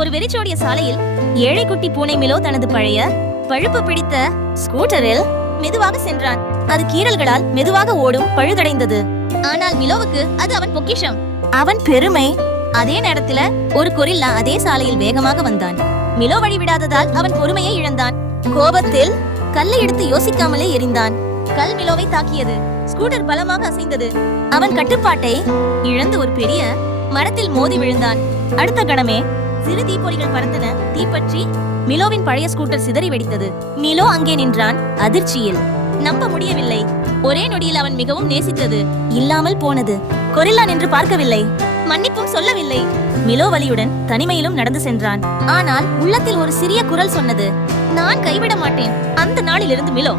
ஒரு வெறிச்சோடிய சாலையில் ஏழை குட்டி பூனை மிலோ தனது பழைய பழுப்பு பிடித்த ஸ்கூட்டரில் மெதுவாக சென்றான். அது கீறல்களால் மெதுவாக ஓடும் பழுதடைந்தது. ஆனால் மிலோவுக்கு அது அவன் பொக்கிஷம், அவன் பெருமை. அதே நேரத்துல ஒரு கொரில்லா அதே சாலையில் வேகமாக வந்தான். மிலோ வழிவிடாததால் அவன் பொறுமையை இழந்தான். கோபத்தில் கல்லை எடுத்து யோசிக்காமலே எறிந்தான். கல் மிலோவை தாக்கியது. ஸ்கூட்டர் பலமாக அசைந்தது. அவன் கட்டுப்பாட்டை இழந்து ஒரு பெரிய மரத்தில் மோதி விழுந்தான். அடுத்த கணமே சிறு தீப்பொறிகள் பறந்தன. தீப்பற்றி மிலோவின் பழைய ஸ்கூட்டர் சிதறி வெடித்தது. மிலோ அங்கே நின்றான், அதிர்ச்சியில். நம்ப முடியவில்லை. ஒரே நொடியில் அவன் மிகவும் நேசித்தது இல்லாமல் போனது. கொரில்லா நின்று பார்க்கவில்லை, மன்னிப்பும் சொல்லவில்லை. மிலோ வலியுடன் தனிமையிலும் நடந்து சென்றான். ஆனால் உள்ளத்தில் ஒரு சிறிய குரல் சொன்னது, நான் கைவிட மாட்டேன். அந்த நாளிலிருந்து மிலோ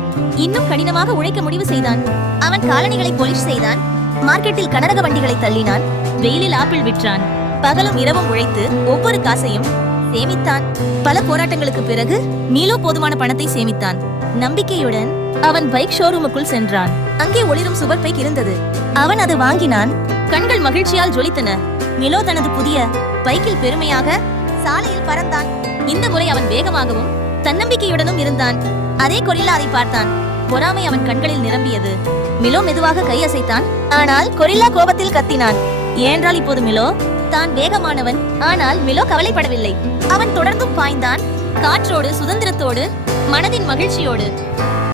இன்னும் கடினமாக உழைக்க முடிவு செய்தான். அவன் காலணிகளை பாலிஷ் செய்தான், மார்க்கெட்டில் கனரக வண்டிகளை தள்ளினான், வெயிலில் ஆப்பிள் விற்றான். பகலும் இரவும் உழைத்து ஒவ்வொரு காசையும் சேமித்தான். பல போராட்டங்களுக்கு பிறகு மிலோ போதுமான பணத்தை சேமித்தான். நம்பிக்கையுடன் அவன் பைக் ஷோரூமுக்குள் சென்றான். அங்கே ஒளிரும் சுவர் பைக் இருந்தது. அவன் அதை வாங்கினான். கண்கள் மகிழ்ச்சியால் ஜொலித்தன. மிலோ தனது புதிய பைக்கில் பெருமையாக சாலையில் பறந்தான். இந்த முறை அவன் வேகமாகவும் தன்னம்பிக்கையுடனும் இருந்தான். அதே கொரில்லா அதை பார்த்தான். பொறாமை அவன் கண்களில் நிரம்பியது. மிலோ மெதுவாக கை அசைத்தான். ஆனால் கொரில்லா கோபத்தில் கத்தினான். ஏனென்றால் இப்போது மிலோ தான் வேகமானவன். ஆனால் மிலோ கவலைப்படவில்லை. அவன் தொடர்ந்தும் பாய்ந்தான், காற்றோடு, சுதந்திரத்தோடு, மனதின் மகிழ்ச்சியோடு.